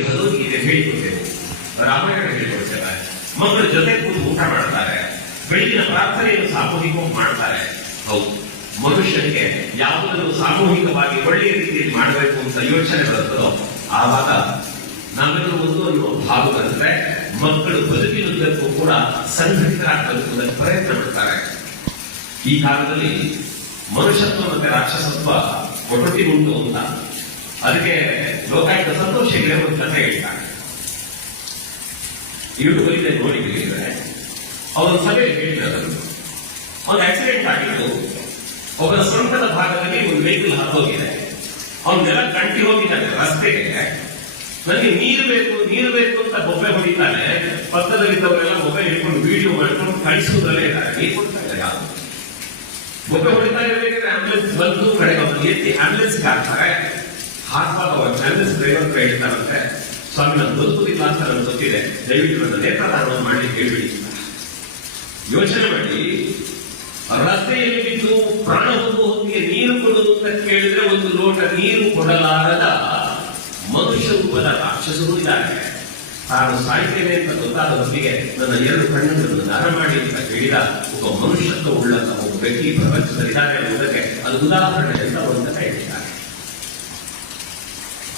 ಭಗವದ್ಗೀತೆ ಹೇಳಿಕೊಡ್ತೇವೆ ರಾಮಾಯಣ ಹೇಳಿಕೊಡ್ತೇವೆ ಮಕ್ಕಳ ಜೊತೆ ಕೂತು ಊಟ ಮಾಡ್ತಾರೆ ಬೆಳಗಿನ ಪ್ರಾರ್ಥನೆಯನ್ನು ಸಾಮೂಹಿಕವಾಗಿ ಮಾಡ್ತಾರೆ ಹೌದು. ಮನುಷ್ಯನಿಗೆ ಯಾವುದನ್ನು ಸಾಮೂಹಿಕವಾಗಿ ಒಳ್ಳೆಯ ರೀತಿಯಲ್ಲಿ ಮಾಡಬೇಕು ಅಂತ ಯೋಚನೆ ಬರುತ್ತದೋ, ಆವಾಗ ನಾವೆಲ್ಲರೂ ಒಂದು ಅನ್ನುವ ಭಾವ ಬಂದ್ರೆ ಮಕ್ಕಳು ಬದುಕಿನುದ್ದಕ್ಕೂ ಕೂಡ ಸಂಘಟಿತರಾಗಬೇಕು ಪ್ರಯತ್ನ ಮಾಡ್ತಾರೆ ಈ ಕಾಲದಲ್ಲಿ ಮನುಷ್ಯತ್ವ ಮತ್ತೆ ರಾಕ್ಷಸತ್ವ ಒಟ್ಟಿಗೆ ಉಂಟು ಅಂತ. ಅದಕ್ಕೆ ಲೋಕಾಯುಕ್ತ ಸಂತೋಷ ಹೆಗಡೆ ಒಂದು ಕಥೆ ಹೇಳ್ತಾರೆ ಯೂಟ್ಯೂಬ್ ಅಲ್ಲಿ ನೋಡಿದ್ರೆ ಅವರ ಸಭೆಯಲ್ಲಿ ಹೇಳಿದ್ದಾರೆ ಒಂದು ಆಕ್ಸಿಡೆಂಟ್ ಆಗಿದ್ದು ಅವರ ಸೊಂಟದ ಭಾಗದಲ್ಲಿ ಒಂದು ವೆಹಿಕಲ್ ಹತ್ತೋಗಿದೆ ಅವನ್ನೆಲ್ಲ ಕಂಟಿ ಹೋಗಿದ್ದಾನೆ ರಸ್ತೆಗೆ ನನಗೆ ನೀರು ಬೇಕು ನೀರು ಬೇಕು ಅಂತ ಬೊಬ್ಬೆ ಹೊಡಿತಾನೆ ಪಕ್ಕದಲ್ಲಿದ್ದವರೆಲ್ಲ ಮೊಬೈಲ್ ಹಿಡ್ಕೊಂಡು ವಿಡಿಯೋ ಮಾಡ್ಕೊಂಡು ಕಳಿಸುವುದರಲ್ಲೇ ಇದ್ದಾರೆ ನೀರು ಕೊಡ್ತಾ ಇದ್ದಾರೆ ಯಾರು ಬೊಬ್ಬೆ ಹೊಡಿತಾ ಇರಬೇಕಾದ್ರೆ ಆಂಬುಲೆನ್ಸ್ ಬಂದು ಕಡೆಗೆ ಅವ್ರನ್ನ ಎತ್ತಿ ಆಂಬುಲೆನ್ಸ್ ಹಾಕ್ತಾರೆ ಅವ್ರ ಆಂಬುಲೆನ್ಸ್ ಡ್ರೈವರ್ ಹೇಳ್ತಾರಂತೆ ಸ್ವಾಮಿ, ನಾನು ಬದುಕುದಿಲ್ಲ ಅಂತ ನನಗೆ ಗೊತ್ತಿದೆ. ದಯವಿಟ್ಟು ನನ್ನ ನೇತ್ರಧಾರವನ್ನು ಮಾಡಿ ಹೇಳ್ಬಿಡಿ ಯೋಚನೆ ಮಾಡಿ. ರಸ್ತೆಯಲ್ಲಿ ಬಿದ್ದು ಪ್ರಾಣ ಹೊತ್ತಿಗೆ ನೀರು ಕೊಡುವುದು ಅಂತ ಕೇಳಿದ್ರೆ ಒಂದು ಲೋಟ ನೀರು ಕೊಡಲಾರದ ಮನುಷ್ಯ ರೂಪದ ರಾಕ್ಷಸರು ಇದ್ದಾರೆ. ತಾನು ಸಾಯ್ತೇನೆ ಅಂತ ಗೊತ್ತಾದ ಹೊತ್ತಿಗೆ ನನ್ನ ಎರಡು ಕಣ್ಣುಗಳನ್ನು ದಾನ ಮಾಡಿ ಅಂತ ಕೇಳಿದ ಒಬ್ಬ ಮನುಷ್ಯತ್ವ ಉಳ್ಳ ಒಬ್ಬ ವ್ಯಕ್ತಿ ಪ್ರಪಂಚದಲ್ಲಿದ್ದಾರೆ ಅನ್ನೋದಕ್ಕೆ ಅದು ಉದಾಹರಣೆ ಅಂತ ಹೇಳಿದ್ದಾರೆ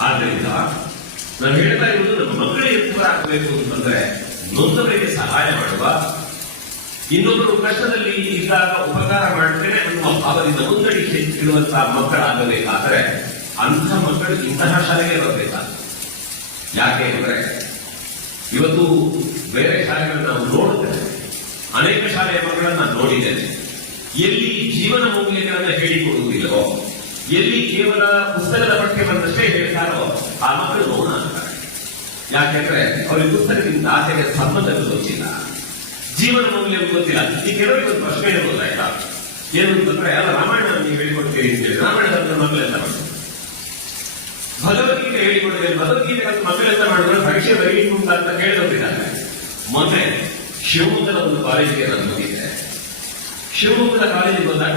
ಆದ್ರಿಂದ ನಾನು ಹೇಳ್ತಾ ಇರುವುದು ನಮ್ಮ ಮಕ್ಕಳಿಗೆ ಎತ್ತರ ಆಗಬೇಕು ಅಂತಂದ್ರೆ ನೊಂದವರಿಗೆ ಸಹಾಯ ಮಾಡುವ, ಇನ್ನೊಬ್ಬರು ಕಷ್ಟದಲ್ಲಿ ಇದ್ದಾಗ ಉಪಕಾರ ಮಾಡ್ತೇನೆ ಅನ್ನುವ ಭಾವದಿಂದ ಮುಂದಡಿ ಇರುವಂತಹ ಮಕ್ಕಳಾಗಬೇಕಾದ್ರೆ ಅಂಥ ಮಕ್ಕಳು ಇಂತಹ ಶಾಲೆಗೆ ಬರಬೇಕಾಗ್ತದೆ. ಯಾಕೆ ಅಂದ್ರೆ ಇವತ್ತು ಬೇರೆ ಶಾಲೆಗಳನ್ನು ನಾವು ನೋಡುತ್ತೇವೆ. ಅನೇಕ ಶಾಲೆಯ ಮಕ್ಕಳನ್ನ ನಾನು ನೋಡಿದ್ದೇನೆ ಎಲ್ಲಿ ಜೀವನ ಮೌಲ್ಯಗಳನ್ನು ಹೇಳಿಕೊಡುವುದಿಲ್ಲವೋ, ಎಲ್ಲಿ ಕೇವಲ ಪುಸ್ತಕದ ಬಗ್ಗೆ ಬಂದಷ್ಟೇ ಹೇಳ್ತಾರೋ ಆ ಮಕ್ಕಳು ಮೌನ ಅಂತಾರೆ ಯಾಕೆಂದ್ರೆ ಅವರಿಗೆ ಪುಸ್ತಕದಿಂದ ಆಚೆಗೆ ಸಂಬಂಧಗಳು ಗೊತ್ತಿಲ್ಲ. ಜೀವನ ಮೌಲ್ಯ ಗೊತ್ತಿಲ್ಲ. ಈ ಕೆಲವರಿಗೆ ಒಂದು ಪ್ರಶ್ನೆ ಇರ್ಬೋದು ಆಯ್ತಾ ಏನು ಅಂತಂದ್ರೆ, ಅಲ್ಲ, ರಾಮಾಯಣ ನೀವು ಹೇಳಿಕೊಡ್ತೀರಿ ಅಂತ ಹೇಳಿ. ರಾಮಾಯಣದ ಮಕ್ಕಳೆಲ್ಲ ಮಾಡ್ತಾರೆ? ಭಗವದ್ಗೀತೆ ಹೇಳಿಕೊಡ್ತೀರಿ. ಭಗವದ್ಗೀತೆ ಮಕ್ಕಳೆಲ್ಲ ಮಾಡಿದ್ರೆ? ಪರೀಕ್ಷೆ ಬರೀಬೇಕು ಅಂತ ಕೇಳಿದ್ರೆ ಮೊನ್ನೆ ಶಿವಮೊಗ್ಗದ ಒಂದು ಕಾಲೇಜಿಗೆ ನಾನು ಹೋಗಿದ್ದೆ. ಶಿವಮೊಗ್ಗದ ಕಾಲೇಜಿಗೆ ಬಂದಾಗ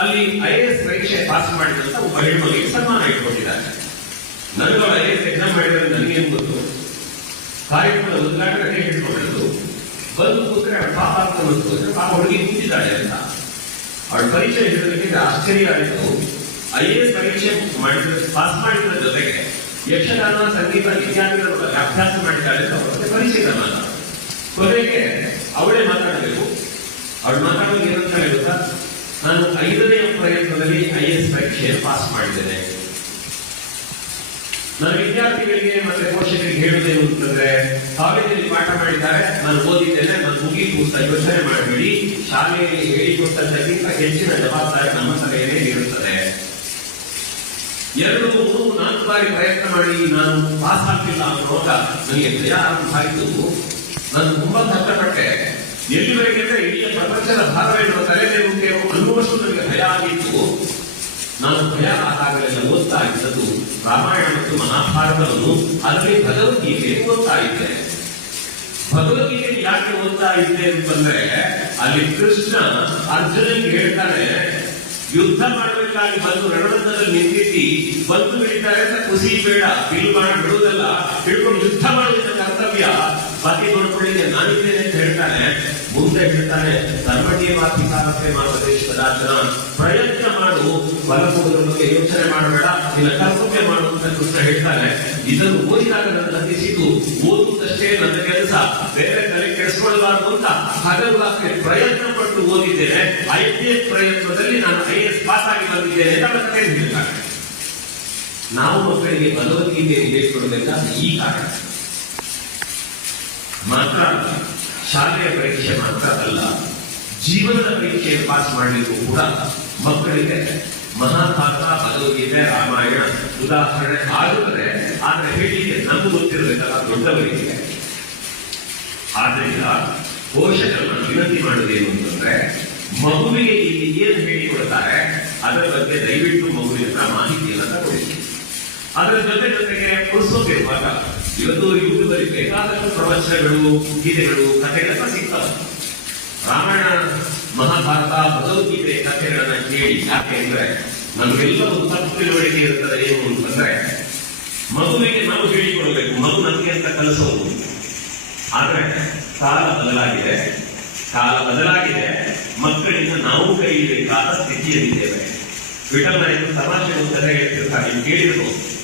ಅಲ್ಲಿ ಐ ಎಸ್ ಪರೀಕ್ಷೆ ಪಾಸ್ ಮಾಡಿದಂತ ಒಬ್ಬ ಹೆಣ್ಮಗಳಿಗೆ ಸನ್ಮಾನ ಇಟ್ಕೊಂಡಿದ್ದಾರೆ ನನಗೂ ಐ ಎಸ್ ಎಕ್ಸಾಮ್ ಮಾಡಿದ್ರೆ ನನಗೇನು ಗೊತ್ತು? ಕಾರ್ಯಕ್ರಮದ ಉದ್ಘಾಟನೆ ಹಿಡ್ಕೊಂಡಿದ್ದು ಬಂದು ಕೂತ್ರೆ ಪಾಪ ಅಂತ ಪಾಪ ಹುಡುಗಿ ಕೂತಿದ್ದಾಳೆ ಅಂತ. ಅವಳು ಪರೀಕ್ಷೆ ಹೇಳಿದ ಆಶ್ಚರ್ಯ ಆಯಿತು. ಐ ಎಸ್ ಪರೀಕ್ಷೆ ಮಾಡಿದ್ರೆ ಪಾಸ್ ಮಾಡಿದ್ರ ಜೊತೆಗೆ ಯಕ್ಷಗಾನ, ಸಂಗೀತ ಬಗ್ಗೆ ಅಭ್ಯಾಸ ಮಾಡಿದ್ದಾಳೆ ಅಂತ ಅವಳಿಗೆ ಪರಿಶೀಲನ ಕೊನೆಗೆ ಅವಳೇ ಮಾತಾಡಬೇಕು. ಅವಳು ಮಾತಾಡೋದು ಏನಂತ ಹೇಳುತ್ತಾ ನಾನು ಐದನೇ ಪ್ರಯತ್ನದಲ್ಲಿ ಐ ಎಸ್ ಪರೀಕ್ಷೆ ಪಾಸ್ ಮಾಡಿದ್ದೇನೆ. ನನ್ನ ವಿದ್ಯಾರ್ಥಿಗಳಿಗೆ ಮತ್ತೆ ಪೋಷಕರಿಗೆ ಹೇಳುವುದೇನು ಅಂತಂದ್ರೆ ಕಾಲೇಜಲ್ಲಿ ಪಾಠ ಮಾಡಿದ್ದಾರೆ, ನಾನು ಓದಿದ್ದೇನೆ, ನಾನು ಮುಗೀತು ಅಂತ ಯೋಚನೆ ಮಾಡಬೇಡಿ. ಶಾಲೆಯಲ್ಲಿ ಹೇಳಿಕೊಟ್ಟಂತಕ್ಕಿಂತ ಹೆಚ್ಚಿನ ಜವಾಬ್ದಾರಿ ನಮ್ಮ ತಲೆಯಲ್ಲೇ ಇರುತ್ತದೆ. ಎರಡು, ಮೂರು, ನಾಲ್ಕು ಬಾರಿ ಪ್ರಯತ್ನ ಮಾಡಿ ನಾನು ಪಾಸ್ ಆಗ್ತಿಲ್ಲ ಅನ್ನುವಾಗ ನನಗೆ ಆಯಿತು. ನಾನು ತುಂಬಾ ಕಷ್ಟಪಟ್ಟೆ. ಎಲ್ಲಿವರೆಗೆ ಅಂದ್ರೆ ಇಡೀ ಪ್ರಪಂಚದ ಭಾರವೇ ನನ್ನ ತಲೆಗೆ ಅನ್ನುವಷ್ಟು ನನಗೆ ಭಯ ಆಗಿತ್ತು. ನಾನು ಭಯ ಆದಾಗಲೆಲ್ಲ ಓದ್ತಾ ಇದ್ದದ್ದು ರಾಮಾಯಣ ಮತ್ತು ಮಹಾಭಾರತವನ್ನು ಅಲ್ಲಿ ಭಗವದ್ಗೀತೆ ಓದ್ತಾ ಇದ್ದೆ. ಭಗವದ್ಗೀತೆ ಯಾಕೆ ಓದ್ತಾ ಇದ್ದೆ ಅಂತಂದ್ರೆ ಅಲ್ಲಿ ಕೃಷ್ಣ ಅರ್ಜುನನಿಗೆ ಹೇಳ್ತಾನೆ, ಯುದ್ಧ ಮಾಡಬೇಕಾಗಿ ಬಂದು ರಣರಂಗದಲ್ಲಿ ನಿಂತಿ ಬಂದು ಬಿಡಿದ್ದಾರೆ ಅಂತ ಖುಷಿ ಬೇಡ ಬಿಲ್ ಮಾಡಿ ಬಿಡುವುದಲ್ಲ, ಹಿಡ್ಕೊಂಡು ಯುದ್ಧ ಹೇಳ್ತಾನೆ ಧರ್ಮಕ್ಕೆ ಮಾತಿ ಕಾಲಕ್ಕೆ ಮಾರ್ಗದೇಶದಾಚನ ಪ್ರಯತ್ನ ಮಾಡು ಬಲಪುವುದರ ಬಗ್ಗೆ ಯೋಚನೆ ಮಾಡಬೇಡ, ಇಲ್ಲ ಕರ್ತವ್ಯ ಮಾಡು ಅಂತ ಕೃಷ್ಣ ಹೇಳ್ತಾನೆ. ಇದನ್ನು ಓದಿದಾಗ ನನ್ನ ಅನ್ನಿಸಿತು ಓದುವುದಷ್ಟೇ ನನ್ನ ಕೆಲಸ. ಬೇರೆ ತಲೆ ಕೆಡಿಸ್ಕೊಳ್ಬಾರ್ದು ಅಂತ ಹಗಲುಗಾಕೆ ಪ್ರಯತ್ನ ಪಟ್ಟು ಓದಿದ್ದೇನೆ. ಐದನೇ ಪ್ರಯತ್ನದಲ್ಲಿ ನಾನು ಐ ಎಸ್ ಪಾಸ್ ಆಗಿ ಬಂದಿದ್ದೇನೆ ಅಂತ ಅವರ ಕಥೆ ಹೇಳ್ತಾರೆ ನಾವು ಮಕ್ಕಳಿಗೆ ಭಗವದ್ಗೀತೆಯನ್ನು ಹೇಳಿಕೊಡಬೇಕಾದ ಈ ಕಾರಣ. ಮಾತ್ರ ಶಾಲೆಯ ಪರೀಕ್ಷೆ ಮಾತ್ರ ಅಲ್ಲ, ಜೀವನದ ಪರೀಕ್ಷೆ ಪಾಸ್ ಮಾಡಲಿಕ್ಕೂ ಕೂಡ ಮಕ್ಕಳಿಗೆ ಮಹಾಭಾರತ ಭಗವದ್ಗೀತೆ, ರಾಮಾಯಣ ಉದಾಹರಣೆ ಆಗುತ್ತದೆ. ಆದರೆ ಹೇಳಿಕೆ ನಮ್ಗೆ ಗೊತ್ತಿರಬೇಕಲ್ಲ, ದೊಡ್ಡವರಿಗೆ. ಆದ್ರಿಂದ ಪೋಷಕರನ್ನು ವಿನಂತಿ ಮಾಡುವುದೇನು ಅಂತಂದ್ರೆ, ಮಗುವಿಗೆ ಇಲ್ಲಿ ಏನು ಹೇಳಿಕೊಡ್ತಾರೆ, ಅದರ ಬಗ್ಗೆ ದಯವಿಟ್ಟು ಮಗುವಿನ ಮಾಹಿತಿಯನ್ನು ತಗೊಳ್ಳಿ. ಅದರ ಜೊತೆ ಜೊತೆಗೆ ಕೊಡಿಸೋದಿರುವಾಗ ಇವತ್ತು ಯೂಟ್ಯೂಬ್ ಅಲ್ಲಿ ಬೇಕಾದಷ್ಟು ಪ್ರವಚನಗಳು ಗೀತೆಗಳು ಕಥೆಗಳೆಲ್ಲ ಸಿಗ್ತವೆ. ರಾಮಾಯಣ, ಮಹಾಭಾರತ, ಭಗವದ್ಗೀತೆ ಕಥೆಗಳನ್ನ ಕೇಳಿ ಯಾಕೆ ಅಂದ್ರೆ ನಮಗೆಲ್ಲ ಒಂದು ತಪ್ಪು ತಿಳುವಳಿಕೆ ಇರ್ತದೆ ಏನು ಅಂತಂದ್ರೆ, ಮಗುವಿಗೆ ನಾವು ಹೇಳಿಕೊಡಬೇಕು. ಆದ್ರೆ ಕಾಲ ಬದಲಾಗಿದೆ. ಕಾಲ ಬದಲಾಗಿದೆ. ಮಕ್ಕಳಿಂದ ನಾವು ಕೈಯಲ್ಲಿ ಕಾಲ ಸ್ಥಿತಿಯಲ್ಲಿದ್ದೇವೆ. ವಿಠಲ್ ಸಮಾಜ ಒಂದು ಕಥೆ ಹೇಳ್ತಿರ್ತಾರೆ. ನೀವು ಕೇಳಿರ್ಬೋದು.